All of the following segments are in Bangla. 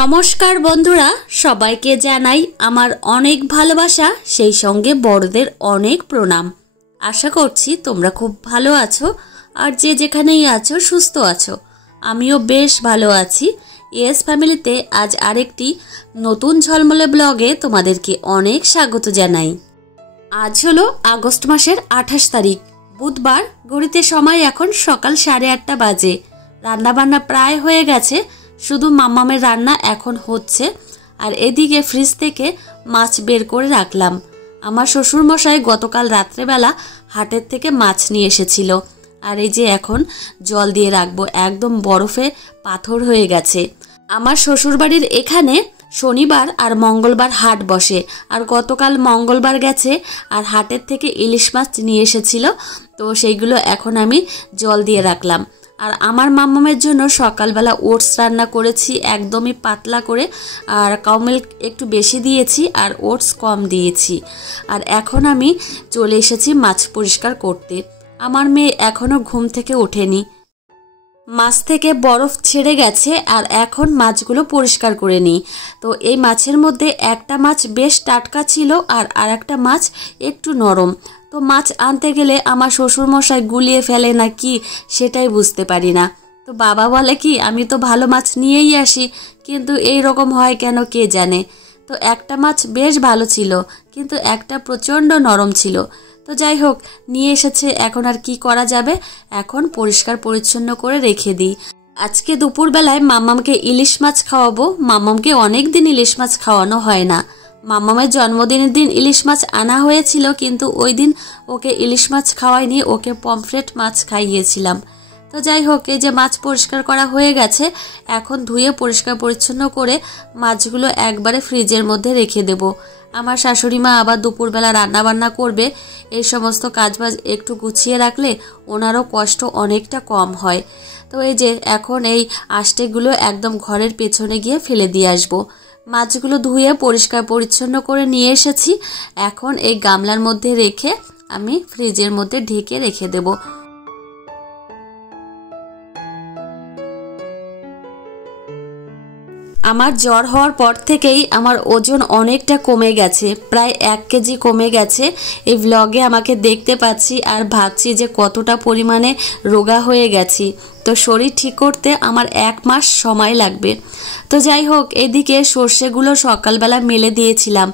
নমস্কার বন্ধুরা, সবাইকে জানাই আমার অনেক ভালোবাসা, সেই সঙ্গে বড়দের অনেক প্রণাম। আশা করছি তোমরা খুব ভালো আছো আর যে যেখানেই আছো সুস্থ আছো। আমিও বেশ ভালো আছি। এস ফ্যামিলিতে আজ আরেকটি নতুন ঝলমলে ব্লগে তোমাদেরকে অনেক স্বাগত জানাই। আজ হলো আগস্ট মাসের 28 তারিখ, বুধবার। ঘড়িতে সময় এখন সকাল 8:30 বাজে। রান্নাবান্না প্রায় হয়ে গেছে, শুধু মাম্মামের রান্না এখন হচ্ছে। আর এদিকে ফ্রিজ থেকে মাছ বের করে রাখলাম। আমার শ্বশুরমশাই গতকাল রাত্রেবেলা হাটের থেকে মাছ নিয়ে এসেছিল। আর এই যে এখন জল দিয়ে রাখবো, একদম বরফে পাথর হয়ে গেছে। আমার শ্বশুরবাড়ির এখানে শনিবার আর মঙ্গলবার হাট বসে, আর গতকাল মঙ্গলবার গেছে আর হাটের থেকে ইলিশ মাছ নিয়ে এসেছিল। তো সেইগুলো এখন আমি জল দিয়ে রাখলাম। আর আমার মাম্মামের জন্য সকালবেলা ওটস রান্না করেছি, একদমই পাতলা করে, আর কাউ মিল্ক একটু বেশি দিয়েছি আর ওটস কম দিয়েছি। আর এখন আমি চলে এসেছি মাছ পরিষ্কার করতে। আমার মেয়ে এখনও ঘুম থেকে ওঠেনি। মাছ থেকে বরফ ছেড়ে গেছে আর এখন মাছগুলো পরিষ্কার করে নিই। তো এই মাছের মধ্যে একটা মাছ বেশ টাটকা ছিল আর আরেকটা মাছ একটু নরম। তো মাছ আনতে গেলে আমার শ্বশুরমশাই গুলিয়ে ফেলে না কি সেটাই বুঝতে পারি না। তো বাবা বলে কি আমি তো ভালো মাছ নিয়েই আসি, কিন্তু এই রকম হয় কেন কে জানে। তো একটা মাছ বেশ ভালো ছিল, কিন্তু একটা প্রচণ্ড নরম ছিল। তো যাই হোক, নিয়ে এসেছে, এখন আর কি করা যাবে। এখন পরিষ্কার পরিচ্ছন্ন করে রেখে দিই। আজকে দুপুরবেলায় মাম্মামকে ইলিশ মাছ খাওয়াবো। মাম্মামকে অনেক দিন ইলিশ মাছ খাওয়ানো হয় না। মাম্মামের জন্মদিনের দিন ইলিশ মাছ আনা হয়েছিল, কিন্তু ওই দিন ওকে ইলিশ মাছ খাওয়াইনি, ওকে পমফ্রেট মাছ খাইয়েছিলাম। তো যাই হোক, এই যে মাছ পরিষ্কার করা হয়ে গেছে, এখন ধুয়ে পরিষ্কার পরিচ্ছন্ন করে মাছগুলো একবারে ফ্রিজের মধ্যে রেখে দেব। আমার শাশুড়ি মা আবার দুপুরবেলা রান্না বান্না করবে, এই সমস্ত কাজবাজ একটু গুছিয়ে রাখলে ওনারও কষ্ট অনেকটা কম হয়। তো এই যে এখন এই আষ্টেগুলো একদম ঘরের পেছনে গিয়ে ফেলে দিয়ে আসবো। মাছগুলো ধুয়ে পরিষ্কার পরিচ্ছন্ন করে নিয়ে এসেছি, এখন এই গামলার মধ্যে রেখে আমি ফ্রিজের মধ্যে ঢেকে রেখে দেব। আমার জ্বর হওয়ার পর থেকেই আমার ওজন অনেকটা কমে গেছে, প্রায় 1 কেজি কমে গেছে। এই ব্লগে আমাকে দেখতে পাচ্ছি আর ভাবছি যে কতটা পরিমাণে রোগা হয়ে গেছি। তো শরীর ঠিক করতে আমার 1 মাস সময় লাগবে। তো যাই হোক, এদিকে সর্ষেগুলো সকালবেলা মেলে দিয়েছিলাম।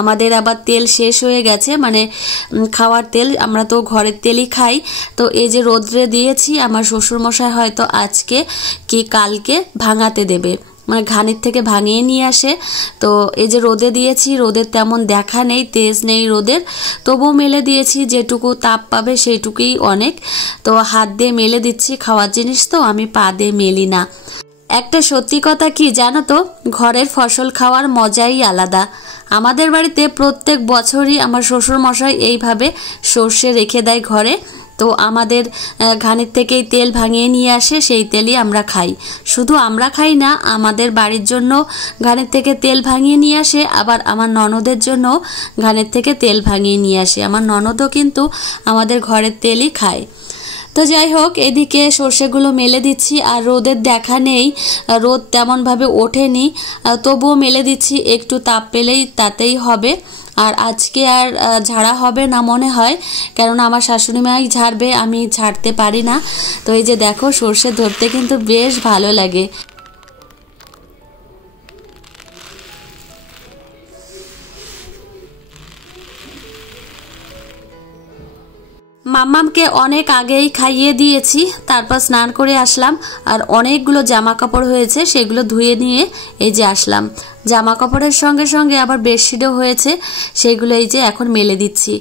আমাদের আবার তেল শেষ হয়ে গেছে, মানে খাওয়ার তেল, আমরা তো ঘরের তেলই খাই। তো এই যে রোদ্রে দিয়েছি, আমার শ্বশুরমশাই হয়তো আজকে কি কালকে ভাঙাতে দেবে, মানে ঘানির থেকে ভাঙিয়ে নিয়ে আসে। তো এই যে রোদে দিয়েছি, রোদের তেমন দেখা নেই, তেজ নেই রোদের, তবুও মেলে দিয়েছি। যেটুকু তাপ পাবে সেইটুকুই অনেক। তো হাত দিয়ে মেলে দিচ্ছি, খাওয়ার জিনিস তো, আমি পা দিয়ে মেলি না। একটা সত্যি কথা কি জানো তো, ঘরের ফসল খাওয়ার মজাই আলাদা। আমাদের বাড়িতে প্রত্যেক বছরই আমার শ্বশুরমশাই এইভাবে সর্ষে রেখে দেয় ঘরে। তো আমাদের ঘানির থেকেই তেল ভাঙিয়ে নিয়ে আসে, সেই তেলই আমরা খাই। শুধু আমরা খাই না, আমাদের বাড়ির জন্য ঘানির থেকে তেল ভাঙিয়ে নিয়ে আসে, আবার আমার ননদের জন্য ঘানির থেকে তেল ভাঙিয়ে নিয়ে আসে। আমার ননদও কিন্তু আমাদের ঘরের তেলই খায়। তো যাই হোক, এদিকে সর্ষেগুলো মেলে দিচ্ছি, আর রোদের দেখা নেই, রোদ তেমনভাবে ওঠেনি, তবুও মেলে দিচ্ছি, একটু তাপ পেলেই তাতেই হবে। আর আজকে আর ঝাড়া হবে না মনে হয়, কেননা আমার শাশুড়ি মাই ঝাড়বে, আমি ঝাড়তে পারি না। তো এই যে দেখো, সর্ষে ধরতে কিন্তু বেশ ভালো লাগে। মাম্মামকে অনেক আগেই খাইয়ে দিয়েছি, তারপর স্নান করে আসলাম। আর অনেকগুলো জামা কাপড় হয়েছে, সেগুলো ধুয়ে নিয়ে এই যে আসলাম। জামা কাপড়ের সঙ্গে সঙ্গে আবার বেডশিটও হয়েছে, সেইগুলো এই যে এখন মেলে দিচ্ছি।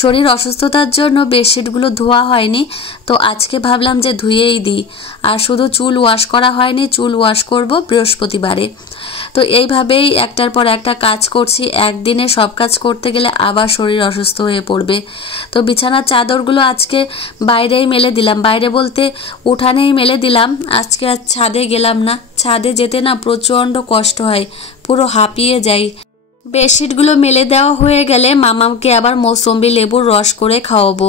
শরীর অসুস্থতার জন্য বেডশিটগুলো ধোয়া হয়নি, তো আজকে ভাবলাম যে ধুয়েই দিই। আর শুধু চুল ওয়াশ করা হয়নি, চুল ওয়াশ করব বৃহস্পতিবারে। তো এইভাবেই একটার পর একটা কাজ করছি। একদিনে সব কাজ করতে গেলে আবার শরীর অসুস্থ হয়ে পড়বে। তো বিছানার চাদরগুলো আজকে বাইরেই মেলে দিলাম, বাইরে বলতে উঠানেই মেলে দিলাম। আজকে আর ছাদে গেলাম না, ছাদে যেতে না প্রচণ্ড কষ্ট হয়, পুরো হাঁপিয়ে যাই। বেডশিটগুলো মেলে দেওয়া হয়ে গেলে মামাকে আবার মৌসম্বি লেবুর রস করে খাওয়াবো।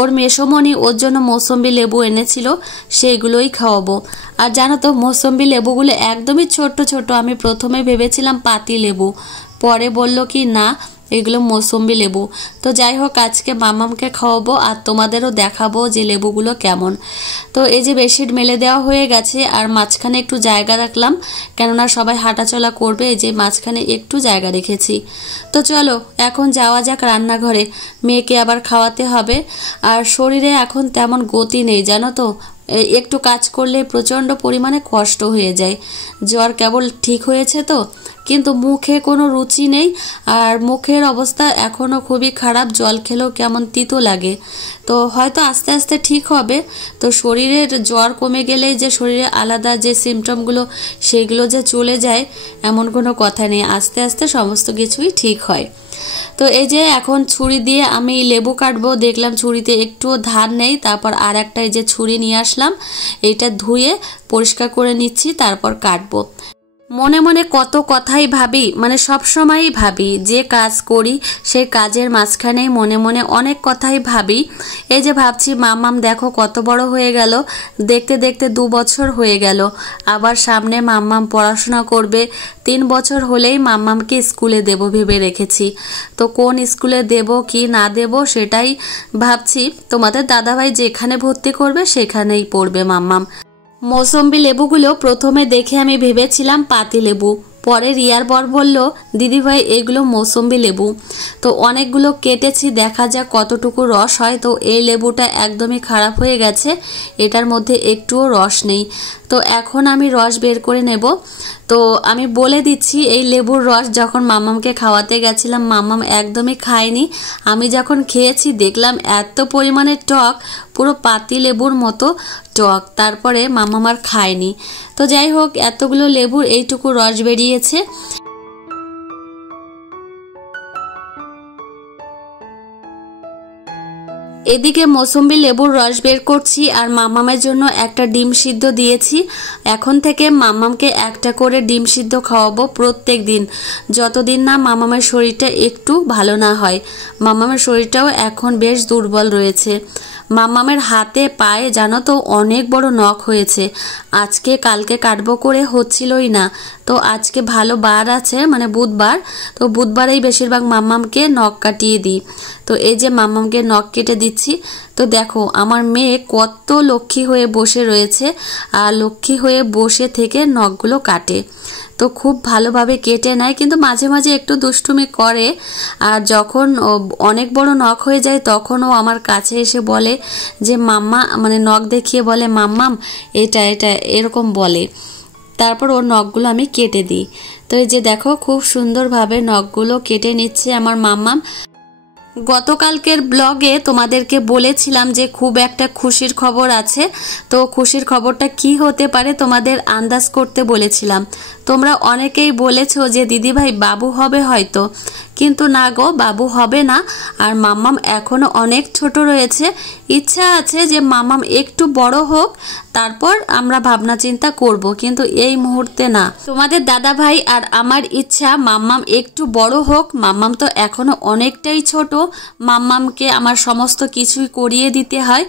ওর মেসোমণি ওর জন্য মৌসম্বি লেবু এনেছিল, সেইগুলোই খাওয়াবো। আর জানো তো মৌসম্বি লেবুগুলো একদমই ছোট ছোট। আমি প্রথমে ভেবেছিলাম পাতি লেবু, পরে বলল কি না এগুলো মৌসম্বি লেবু। তো যাই হোক আজকে মামামকে খাওয়াবো আর তোমাদেরও দেখাবো যে লেবুগুলো কেমন। তো এই যে বেডশিট মেলে দেওয়া হয়ে গেছে আর মাঝখানে একটু জায়গা রাখলাম, কেননা সবাই হাঁটাচলা করবে, এই যে মাঝখানে একটু জায়গা রেখেছি। তো চলো এখন যাওয়া যাক রান্নাঘরে, মেয়েকে আবার খাওয়াতে হবে। আর শরীরে এখন তেমন গতি নেই জানো তো, একটু কাজ করলে প্রচণ্ড পরিমাণে কষ্ট হয়ে যায়। জ্বর কেবল ঠিক হয়েছে তো, কিন্তু মুখে কোনো রুচি নেই আর মুখের অবস্থা এখনও খুবই খারাপ, জল খেলেও কেমন তিতো লাগে। তো হয়তো আস্তে আস্তে ঠিক হবে। তো শরীরের জ্বর কমে গেলেই যে শরীরে আলাদা যে সিমটমগুলো সেইগুলো যে চলে যায় এমন কোনো কথা নেই, আস্তে আস্তে সমস্ত কিছুই ঠিক হয়। তো এই যে এখন ছুরি দিয়ে আমি লেবু কাটবো, দেখলাম ছুরিতে একটুও ধার নেই, তারপর আর একটা এই যে ছুরি নিয়ে আসলাম, এইটা ধুয়ে পরিষ্কার করে নিচ্ছি, তারপর কাটবো। মনে মনে কত কথাই ভাবি, মানে সব সময়ই ভাবি, যে কাজ করি সেই কাজের মাঝখানেই মনে মনে অনেক কথাই ভাবি। এই যে ভাবছি মামাম দেখো কত বড় হয়ে গেল, দেখতে দেখতে 2 বছর হয়ে গেল, আবার সামনে মাম্মাম পড়াশোনা করবে, 3 বছর হলেই মাম্মামকে স্কুলে দেব ভেবে রেখেছি। তো কোন স্কুলে দেব কি না দেব সেটাই ভাবছি। তোমাদের দাদাভাই যেখানে ভর্তি করবে সেখানেই পড়বে মাম্মাম। মৌসম্বি লেবুগুলো প্রথমে দেখে আমি ভেবেছিলাম পাতি লেবু, পরে রিয়ার বর বলল দিদিভাই এগুলো মৌসম্বি লেবু। তো অনেকগুলো কেটেছি, দেখা যাক কতটুকু রস হয়। তো এই লেবুটা একদমই খারাপ হয়ে গেছে, এটার মধ্যে একটুও রস নেই। তো এখন আমি রস বের করে নেব। তো আমি বলে দিচ্ছি এই লেবুর রস যখন মামামকে খাওয়াতে গেছিলাম মামাম একদমই খায়নি, আমি যখন খেয়েছি দেখলাম এত পরিমাণে টক, পুরো পাতি লেবুর মতো টক, তারপরে মামাম আর খায়নি। তো যাই হোক এতগুলো লেবুর এইটুকু রস বেরিয়েছে। এদিকে মৌসম্বি লেবুর রস বের করছি আর মামামের জন্য একটা ডিম সিদ্ধ দিয়েছি। এখন থেকে মামামকে একটা করে ডিম সিদ্ধ খাওয়াবো প্রত্যেক দিন, যতদিন না মামামের শরীরটা একটু ভালো না হয়। মামামের শরীরটাও এখন বেশ দুর্বল রয়েছে। মামামের হাতে পায়ে জানো তো অনেক বড় নখ হয়েছে, আজকে কালকে কাটবো করে হচ্ছিলই না। তো আজকে ভালো বার আছে, মানে বুধবার, তো বুধবারেই বেশিরভাগ মামামকে নখ কাটিয়ে দিই। তো এই যে মামামকে নখ কেটে দিচ্ছি। তো দেখো আমার মেয়ে কত লক্ষ্মী হয়ে বসে রয়েছে, আর লক্ষ্মী হয়ে বসে থেকে নখগুলো কাটে। তো খুব ভালোভাবে কেটে নেয়, কিন্তু মাঝে মাঝে একটু দুষ্টুমি করে। আর যখন অনেক বড় নখ হয়ে যায় তখন ও আমার কাছে এসে বলে যে মাম্মা, মানে নখ দেখিয়ে বলে মাম্মাম এটা এটা এরকম বলে। তারপর ওর নখগুলো আমি কেটে দিই। তো এই যে দেখো খুব সুন্দরভাবে নখগুলো কেটে নিচ্ছে আমার মাম্মাম। গতকালকের ব্লগে তোমাদেরকে বলেছিলাম যে খুব একটা খুশির খবর আছে। তো খুশির খবরটা কি হতে পারে তোমাদের আন্দাজ করতে বলেছিলাম। তোমরা অনেকেই বলেছো যে দিদিভাই বাবু হবে হয়তো, কিন্তু না গো, বাবু হবে না। আর মাম্মাম এখনো অনেক ছোট রয়েছে, ইচ্ছা আছে যে মাম্মাম একটু বড় হোক, তারপর আমরা ভাবনা চিন্তা করব, কিন্তু এই মুহূর্তে না। তোমাদের দাদাভাই আর আমার ইচ্ছা মাম্মাম একটু বড় হোক। মাম্মাম তো এখনো অনেকটাই ছোট, মাম্মামকে আমার সমস্ত কিছুই করিয়ে দিতে হয়।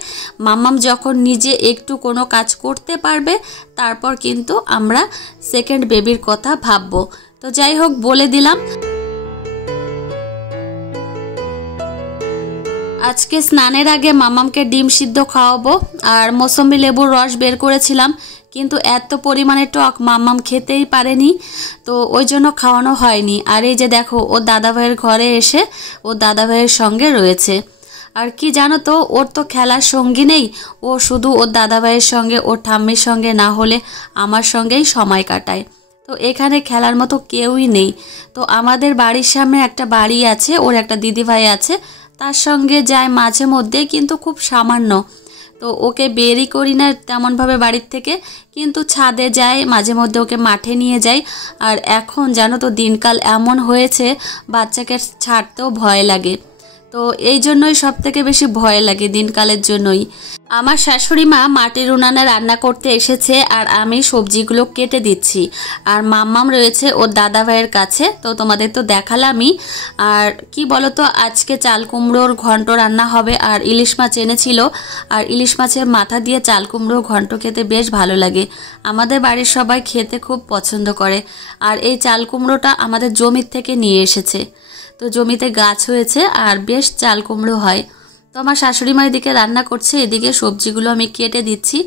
মাম্মাম যখন নিজে একটু কোনো কাজ করতে পারবে তারপর কিন্তু আমরা সেকেন্ড বেবির কথা ভাববো। তো যাই হোক বলে দিলাম। আজকে স্নানের আগে মামামকে ডিম সিদ্ধ খাওয়াবো আর মৌসম্বি লেবুর রস বের করেছিলাম, কিন্তু এত পরিমাণে টক মামাম খেতেই পারেনি, তো ওই জন্য খাওয়ানো হয়নি। আর এই যে দেখো ও দাদাভাইয়ের ঘরে এসে ও দাদাভাইয়ের সঙ্গে রয়েছে। আর কি জানো তো, ওর তো খেলার সঙ্গী নেই, ও শুধু ওর দাদাভাইয়ের সঙ্গে, ওর ঠাম্মির সঙ্গে, না হলে আমার সঙ্গেই সময় কাটায়। তো এখানে খেলার মতো কেউই নেই। তো আমাদের বাড়ির সামনে একটা বাড়ি আছে, ওর একটা দিদিভাই আছে, তার সঙ্গে যায় মাঝে মধ্যে, কিন্তু খুব সামান্য। তো ওকে বেরই করি না তেমনভাবে বাড়ির থেকে, কিন্তু ছাদে যায় মাঝে মধ্যে, ওকে মাঠে নিয়ে যাই। আর এখন জানো তো দিনকাল এমন হয়েছে বাচ্চাকে ছাড়তেও ভয় লাগে। তো এই জন্যই সব থেকে বেশি ভয় লাগে দিনকালের জন্যই। আমার শাশুড়ি মা মাটির উনানে রান্না করতে এসেছে আর আমি সবজিগুলো কেটে দিচ্ছি। আর মাম্মাম রয়েছে ওর দাদা ভাইয়ের কাছে। তো তোমাদের তো দেখালামই। আর কি বলতো, আজকে চাল কুমড়োর ঘন্ট রান্না হবে আর ইলিশ মাছ এনেছিল। আর ইলিশ মাছের মাথা দিয়ে চাল কুমড়োর ঘন্ট খেতে বেশ ভালো লাগে। আমাদের বাড়ির সবাই খেতে খুব পছন্দ করে। আর এই চাল কুমড়োটা আমাদের জমির থেকে নিয়ে এসেছে। তো জমিতে গাছ হয়েছে আর বেশ চাল কুমড়ো হয়। তো আমার শাশুড়ি মা এদিকে রান্না করছে, এদিকে সবজিগুলো আমি কেটে দিচ্ছি।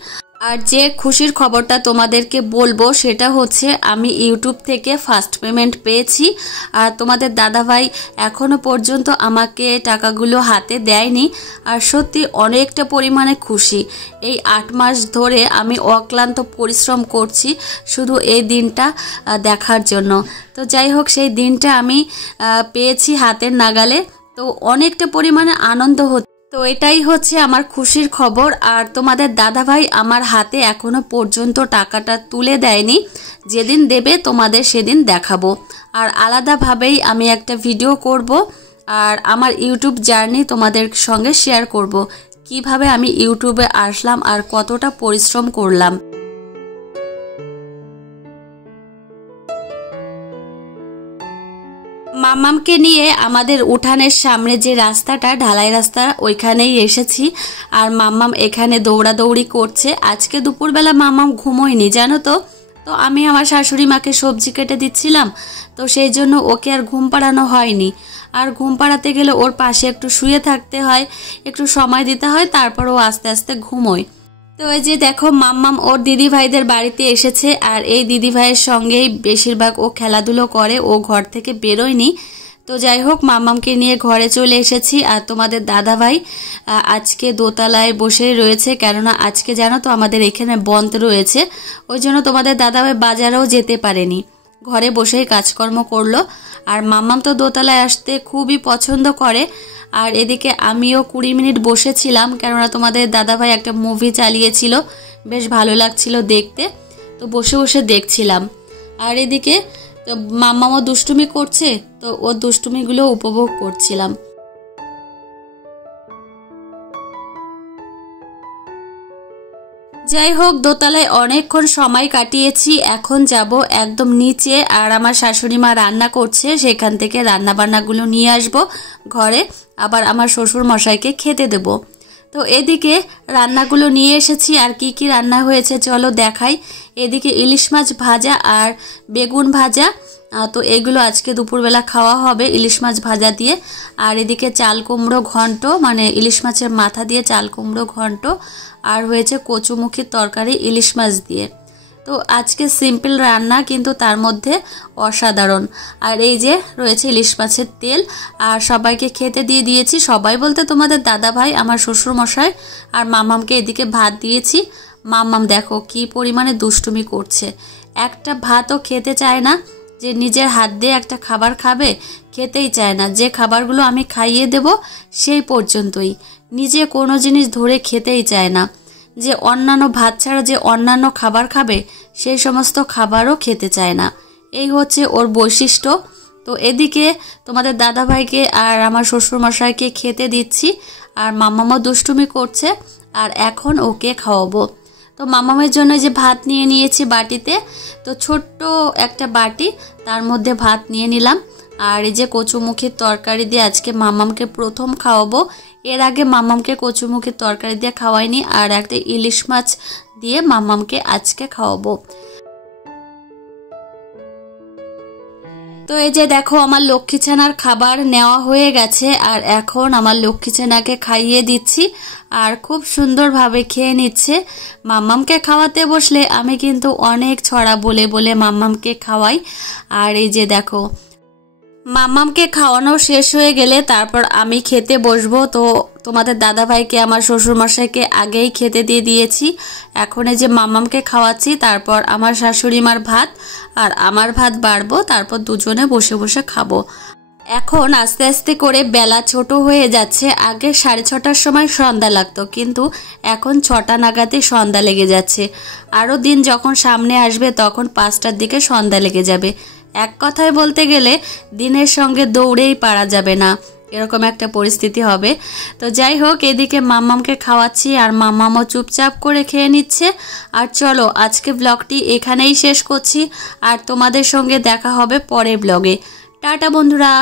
আর যে খুশির খবরটা তোমাদেরকে বলবো সেটা হচ্ছে আমি ইউটিউব থেকে ফার্স্ট পেমেন্ট পেয়েছি। আর তোমাদের দাদাভাই এখনো পর্যন্ত আমাকে টাকাগুলো হাতে দেয়নি। আর সত্যি অনেকটা পরিমাণে খুশি। এই 8 মাস ধরে আমি অক্লান্ত পরিশ্রম করছি শুধু এই দিনটা দেখার জন্য। তো যাই হোক, সেই দিনটা আমি পেয়েছি হাতের নাগালে। তো অনেকটা পরিমাণে আনন্দ হচ্ছে। তো এটাই হচ্ছে আমার খুশির খবর। আর তোমাদের দাদাভাই আমার হাতে এখনো পর্যন্ত টাকাটা তুলে দেয়নি। যেদিন দেবে তোমাদের সেদিন দেখাবো। আর আলাদাভাবেই আমি একটা ভিডিও করব আর আমার ইউটিউব জার্নি তোমাদের সঙ্গে শেয়ার করব, কিভাবে আমি ইউটিউবে আসলাম আর কতটা পরিশ্রম করলাম। মাম্মামকে নিয়ে আমাদের উঠানের সামনে যে রাস্তাটা, ঢালাই রাস্তা, ওইখানেই এসেছি। আর মাম্মাম এখানে দৌড়াদৌড়ি করছে। আজকে দুপুরবেলা মাম্মাম ঘুমোয়নি জানো তো। তো আমি আমার শাশুড়ি মাকে সবজি কেটে দিচ্ছিলাম, তো সেই জন্য ওকে আর ঘুম পাড়ানো হয়নি। আর ঘুম পাড়াতে গেলে ওর পাশে একটু শুয়ে থাকতে হয়, একটু সময় দিতে হয়, তারপর ও আস্তে আস্তে ঘুমোয়। তো এই যে দেখো, মাম্মাম ওর দিদি ভাইদের বাড়িতে এসেছে। আর এই দিদি ভাইয়ের সঙ্গেই বেশিরভাগ ও খেলাধুলো করে, ও ঘর থেকে বেরোয়নি। তো যাই হোক, মাম্মামকে নিয়ে ঘরে চলে এসেছি। আর তোমাদের দাদা ভাই আজকে দোতলায় বসে রয়েছে, কেননা আজকে জানো তো আমাদের এখানে বন্ধ রয়েছে। ওই জন্য তোমাদের দাদা ভাই বাজারেও যেতে পারেনি, ঘরে বসেই কাজকর্ম করলো। আর মাম্মাম তো দোতলায় আসতে খুবই পছন্দ করে। আর এদিকে আমিও 20 মিনিট বসেছিলাম, কেননা তোমাদের দাদাভাই একটা মুভি চালিয়েছিল, বেশ ভালো লাগছিল দেখতে। তো বসে বসে দেখছিলাম। আর এদিকে তো মাম্মামও দুষ্টুমি করছে, তো ওর দুষ্টুমিগুলো উপভোগ করছিলাম। যাই হোক, দোতলায় অনেকক্ষণ সময় কাটিয়েছি। এখন যাব একদম নিচে। আর আমার শাশুড়ি মা রান্না করছে, সেখান থেকে রান্না বান্নাগুলো নিয়ে আসব ঘরে, আবার আমার শ্বশুর মশাইকে খেতে দেব। তো এদিকে রান্নাগুলো নিয়ে এসেছি। আর কি কি রান্না হয়েছে চলো দেখাই। এদিকে ইলিশ মাছ ভাজা আর বেগুন ভাজা। তো এগুলো আজকে দুপুরবেলা খাওয়া হবে ইলিশ মাছ ভাজা দিয়ে। আর এদিকে চাল কুমড়ো ঘন্ট, মানে ইলিশ মাছের মাথা দিয়ে চাল কুমড়ো ঘন্ট। আর হয়েছে কচুমুখির তরকারি ইলিশ মাছ দিয়ে। তো আজকে সিম্পল রান্না, কিন্তু তার মধ্যে অসাধারণ। আর এই যে রয়েছে ইলিশ মাছের তেল। আর সবাইকে খেতে দিয়ে দিয়েছি। সবাই বলতে তোমাদের দাদা ভাই, আমার শ্বশুর মশাই আর মাম্মামকে এদিকে ভাত দিয়েছি। মাম্মাম দেখো কি পরিমাণে দুষ্টুমি করছে, একটা ভাতও খেতে চায় না। যে নিজের হাত দিয়ে একটা খাবার খাবে, খেতেই চায় না। যে খাবারগুলো আমি খাইয়ে দেব সেই পর্যন্তই, নিজে কোনো জিনিস ধরে খেতেই চায় না। যে অন্যান্য ভাত ছাড়া যে অন্যান্য খাবার খাবে, সেই সমস্ত খাবারও খেতে চায় না। এই হচ্ছে ওর বৈশিষ্ট্য। তো এদিকে তোমাদের দাদাভাইকে আর আমার শ্বশুরমশাইকে খেতে দিচ্ছি। আর মাম্মামও দুষ্টুমি করছে। আর এখন ওকে খাওয়াবো। তো মাম্মামের জন্য যে ভাত নিয়ে নিয়েছি বাটিতে, তো ছোট্ট একটা বাটি, তার মধ্যে ভাত নিয়ে নিলাম। আর এই যে কচুমুখির তরকারি দিয়ে আজকে মাম্মামকে প্রথম খাওয়াবো। এর আগে মাম্মামকে কচুমুখির তরকারি দিয়ে খাওয়াইনি। আর একটা ইলিশ মাছ দিয়ে মাম্মামকে আজকে খাওয়াবো। তো এই যে দেখো, আমার লক্ষ্মী ছানার খাবার নেওয়া হয়ে গেছে। আর এখন আমার লক্ষ্মী ছানাকে খাইয়ে দিচ্ছি। আর খুব সুন্দরভাবে খেয়ে নিচ্ছে। মাম্মামকে খাওয়াতে বসলে আমি কিন্তু অনেক ছড়া বলে বলে মাম্মামকে খাওয়াই। আর এই যে দেখো, মাম্মামকে খাওয়ানো শেষ হয়ে গেলে তারপর আমি খেতে বসবো। তো তোমাদের দাদাভাইকে আমার শ্বশুরমশাইকে আগেই খেতে দিয়ে দিয়েছি। এখন এই যে মাম্মামকে খাওয়াচ্ছি, তারপর আমার শাশুড়ি মার ভাত আর আমার ভাত বাড়বো, তারপর দুজনে বসে বসে খাবো। এখন আস্তে আস্তে করে বেলা ছোট হয়ে যাচ্ছে। আগে 6:30টার সময় সন্ধ্যা লাগতো, কিন্তু এখন 6টা নাগাদে সন্ধ্যা লেগে যাচ্ছে। আরও দিন যখন সামনে আসবে তখন 5টার দিকে সন্ধ্যা লেগে যাবে। এক কথায় বলতে গেলে দিনের সঙ্গে দৌড়েই পারা যাবে না। এরকম একটা পরিস্থিতি হবে। তো যাই হোক, এদিকে মাম্মামকে খাওয়াচ্ছি আর মাম্মামও চুপচাপ করে খেয়ে নিচ্ছে। আর চলো আজকে ব্লগটি এখানেই শেষ করছি, আর তোমাদের সঙ্গে দেখা হবে পরের ব্লগে। টাটা বন্ধুরা।